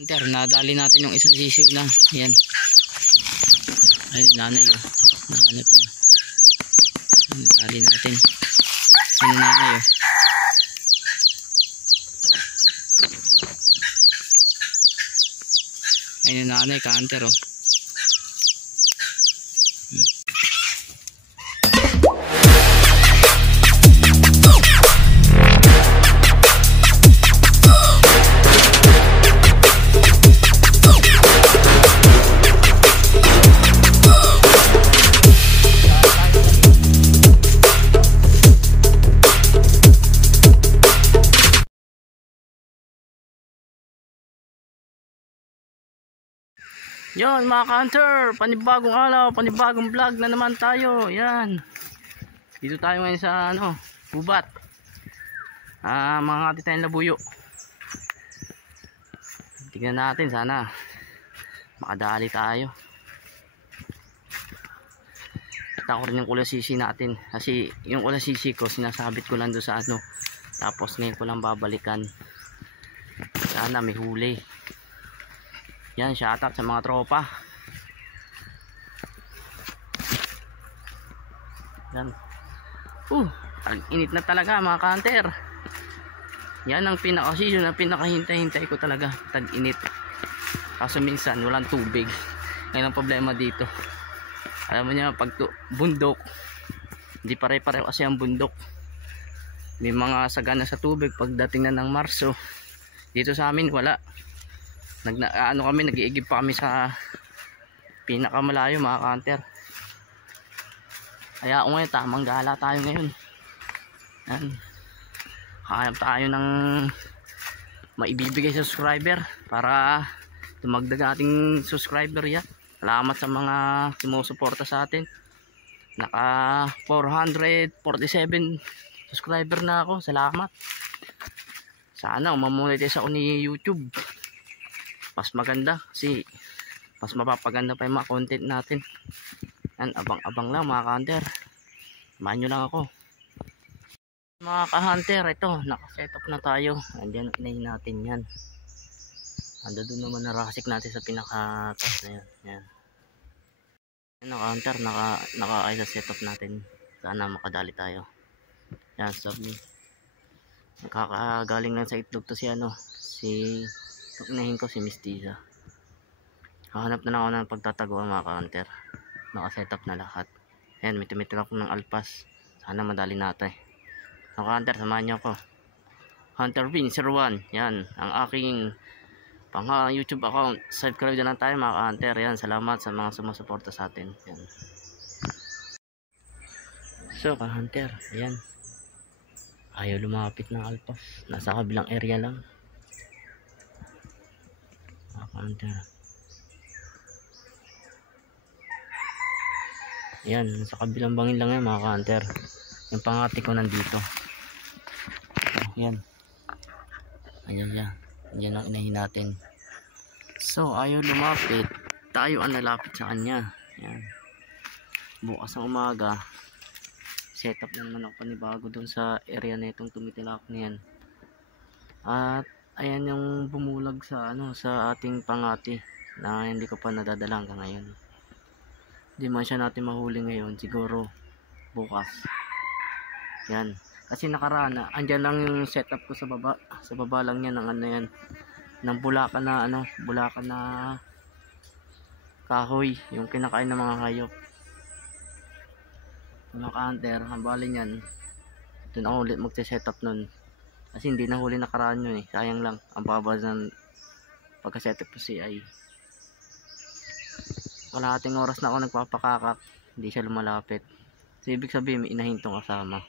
Hunter, nadali natin yung isang sisiw na. Yan. Ay, nanay oh. Nahanap niya. Nadali natin. Ano nanay oh. Ay, nanay ka hunter oh. Yon mga ka-hunter, panibagong araw, panibagong vlog na naman tayo. Yan. Dito tayo ngayon sa gubat. Mga hati tayong labuyo. Tignan natin, sana makadali tayo. Kita ko rin yung kulasisi natin. Kasi yung kulasisi ko, sinasabit ko lang doon sa tapos ngayon ko lang babalikan. Sana may huli. Yan, shout out sa mga tropa. Yan. Init na talaga mga ka-hunter. Yan ang pinaka-season na pinakahintay-hintay ko talaga. Tag-init. Kaso minsan walang tubig. Ngayon ang problema dito. Alam mo niya, pag bundok, hindi pare-pareho kasi ang bundok. May mga sagana sa tubig pagdating na ng Marso. Dito sa amin wala. Nag-iigib pa kami sa pinakamalayo mga ka-hunter. Kaya ngayon tamang gala tayo ngayon. Yan. Hanap tayo ng maibibigay sa subscriber para tumagdag ating subscriber yan. Salamat sa mga sumusuporta sa atin. Naka 447 subscriber na ako. Salamat. Sana umamonetize ako ni YouTube. Mas maganda kasi mas mapapaganda pa yung mga content natin. Yan, abang-abang lang mga ka-hunter. Samahan nyo lang ako. Mga ka-hunter, ito nakasetup na tayo. Andiyan inahin natin yan. Ando doon naman narasik natin sa pinaka-taas na yan. Yan. Yan mga ka-hunter, naka-ayos sa setup natin. Sana makadali tayo. Yan, sabi. Nakakagaling lang sa itlog to si inahin ko si Mistiza. Hahanap na lang ako ng pagtataguan mga ka-hunter. Naka-setup na lahat. Ayan, may tumitira ako ng alpas. Sana madali natin. Mga ka-hunter, samahan niyo ako. Hunter Bean 01. Yan, ang aking YouTube account. Subscribe na lang tayo mga ka-hunter. Yan, salamat sa mga sumusuporta sa atin. Yan. So, ka-hunter, ayan. Ayaw lumapit ng alpas. Nasa kabilang area lang. Hunter. Yan, sa kabilang bangin lang yan mga ka-hunter. Yung pangati ko nandito. Yan. Ayan yan. Yan ang inahin natin. So, ayaw lumapit. Tayo ang nalapit sa kanya. Yan. Bukas ng umaga, setup naman ako panibago dun sa area na itong tumitilak niyan. At ayan yung bumulag sa sa ating pangati na hindi ko pa nadadala hanggang ngayon. Hindi man siya natin mahuli ngayon, siguro bukas. Yan. Kasi nakaraan andyan lang yung setup ko sa baba. Sa baba lang yan ng yan. Ng bulakan na kahoy, yung kinakain ng mga hayop. Mga ka-hunter, ang bali niyan. Doon ako ulit magse-setup nun. Kasi hindi nahuli nakaraan yun sayang lang ang baba ng pagka-setup ko CI. Kalahating oras na ako nagpapakakak, hindi siya lumalapit. So ibig sabihin may inahin tong kasama.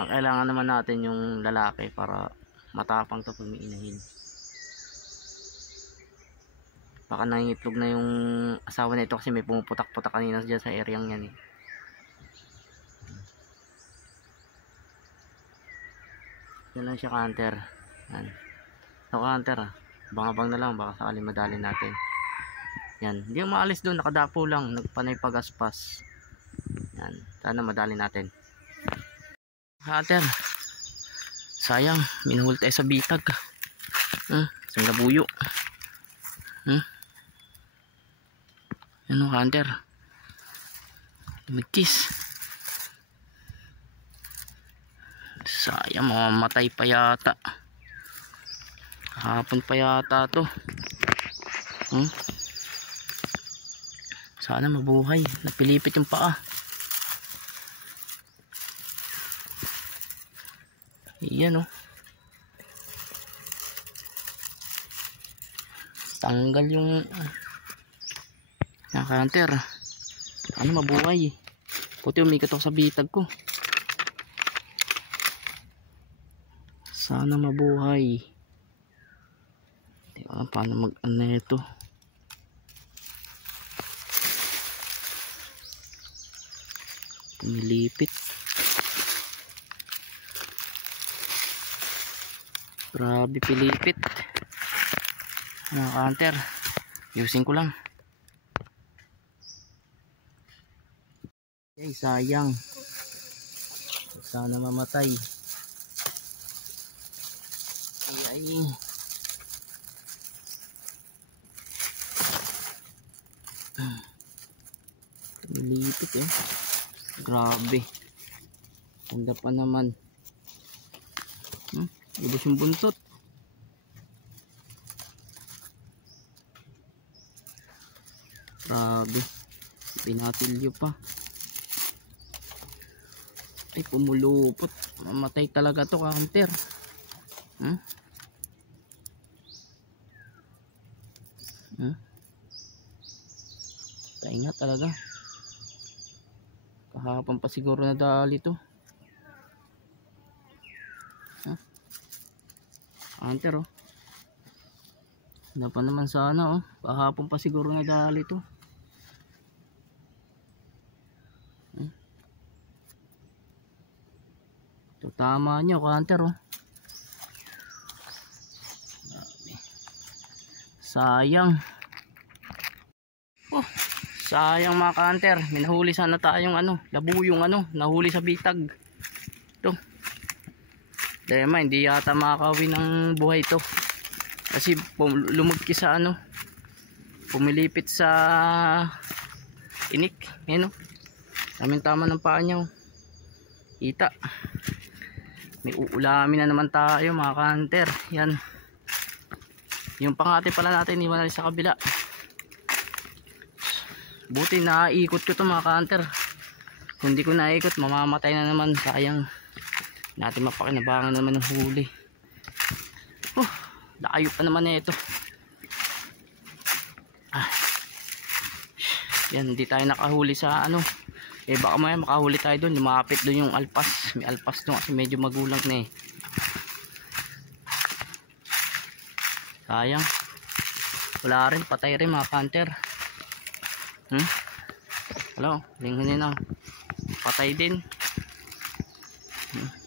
Ang kailangan naman natin yung lalaki para matapang to pag may inahin. Baka nangingitlog na yung asawa nito kasi may pumuputak-putak kanina dyan sa area yan Yan lang siya ka-hunter. Yan. So ka-hunter abang-abang na lang, baka sakali madali natin. Yan, hindi yung maalis doon, nakadapo lang, nagpanay pagaspas. Yan, sana madali natin. Hunter, sayang, minuhul tayo sa bitag. Isang labuyo. Ano hunter? Magkis. Sayang, mamamatay pa yata. Kahapon pa yata to. Sana mabuhay. Napilipit yung paa. Iyan oh. Tanggal yung hunter. Ano mabuhay. Puti umikot ako sa bitag ko. Sana mabuhay. Di ba paano mag-ano ito? Pumilipit. Grabe pilipit. Mga hunter. Using ko lang. Ay sayang. Sana mamatay. Ay. Lipit eh. Grabe. Ganda pa naman. Ubos yung buntot. Grabe. Pinatilyo pa. Ay pumulupot. Mamatay talaga to hunter. Tayo nga talaga. Kahapon pa siguro na dali to. Hunter oh. Wala pa naman sana oh. Kahapon pa siguro na dali to. Ito tama nyo hunter oh. Sayang. Oh, sayang mga hunter. May nahuli sana tayong labuyong nahuli sa bitag. Ito. Dema hindi yata makakawin ng buhay to. Kasi lumagki sa pumilipit sa inik. Yan oh. Tama ng paa niya oh. Kita. May uulamin na naman tayo mga hunter. Yan. Yung pangate pala natin iwan natin sa kabila. Buti naikot ko to mga hunter. Kung di ko naikot mamamatay na naman. Sayang. Natin mapakinabangan naman ng huli. Layo pa naman na ito. Yan, hindi tayo nakahuli sa baka maya makahuli tayo doon. Lumapit doon yung alpas. May alpas doon kasi medyo magulang na eh. Sayang. Wala rin, patay rin mga hunter. Hello, lingunin na. Patay din.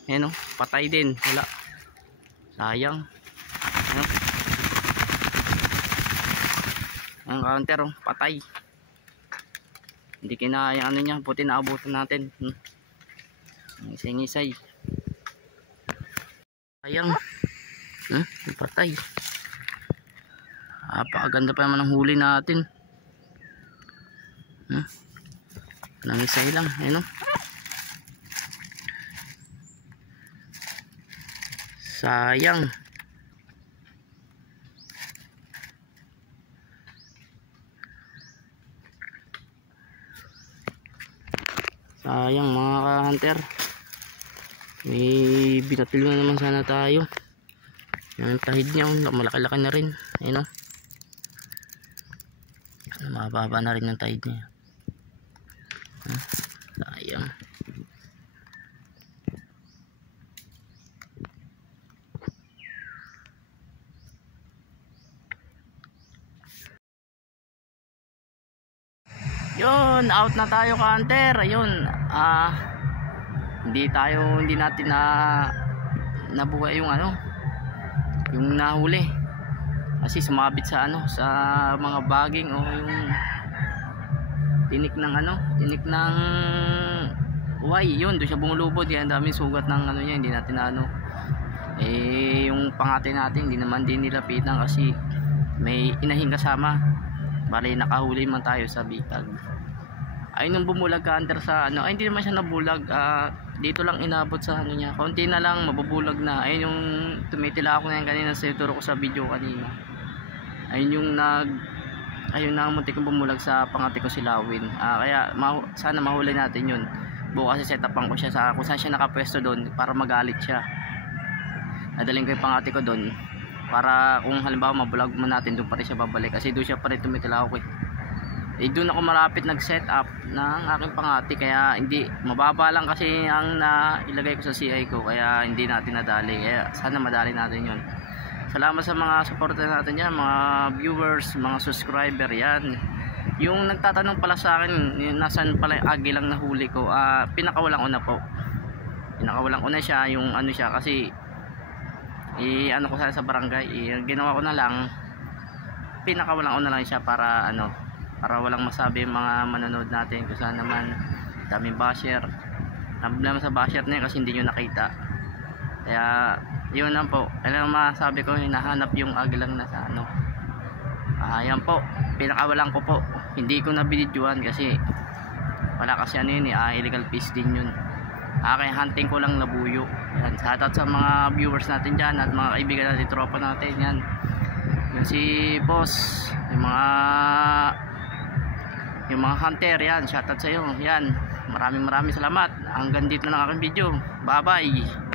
Yan o, patay din. Wala. Sayang. Ang hunter o, patay. Hindi kinaya niya, puti naabutan natin. Isay-isay. Sayang. Patay. Napakaganda pa naman ang huli natin. Nangisay lang, ayun o. Sayang. Sayang mga ka-hunter. May binatil na naman sana tayo. Yung tahid niya, malaki-laki na rin. Ayun o. Mababa na rin ng tahid niya. Sayang. Yun, out na tayo ka-hunter. Ayun, hindi natin nabuhay yung yung nahuli. Kasi sumabit sa sa mga baging o yung tinik ng Y. Yun, doon siya bumulubod. Yan, daming sugat ng niya, hindi natin yung pangate natin hindi naman din nilapitan kasi may inahing kasama. Bali nakahuli man tayo sa bitag. Ay nung bumulag ka under sa ano, ay hindi naman siya nabulag, dito lang inabot sa ano niya, konti na lang mabubulag na. Ayun yung tumitila ako ngayon kanina sa turo ko sa video kanina. Ayun yung ayun na muntik kong bumulag sa pangati ko silawin. Kaya sana mahuli natin yun. Bukas set-upan ko siya sa kung saan siya nakapwesto doon para magalit siya. Nadaling ko yung pangati ko doon para kung halimbawa mabulag man natin, doon pa rin siya babalik kasi doon siya pa rin tumitila ako doon ako malapit nag set up ng aking pangati, kaya hindi mababa lang kasi ang nailagay ko sa CI ko, kaya hindi natin nadali. Kaya sana madali natin yun. Salamat sa mga supporter natin yan, mga viewers, mga subscriber yan. Yung nagtatanong pala sa akin nasan pala yung agilang nahuli ko, pinakawalang una po, pinakawalang una siya, yung ano siya kasi ano ko sa barangay, ginawa ko na lang pinakawalang una lang siya para ano, para walang masabi yung mga manonood natin kung saan naman daming basher. Ang problema sa basher na yun kasi hindi nyo nakita, kaya yun lang po. Alam masabi ko, hinahanap yung agilang na sa ano. Yan po, pinakawalan ko po, hindi ko na binidyoan kasi wala kasi ano yun illegal fish din yun. Kaya hunting ko lang nabuyo. Yan, shoutout sa mga viewers natin dyan at mga kaibigan natin, tropa natin yan. Yung si boss, yung mga hunter yan, shoutout sa iyo yan. Maraming salamat. Hanggang dito na ang aking video. Bye bye.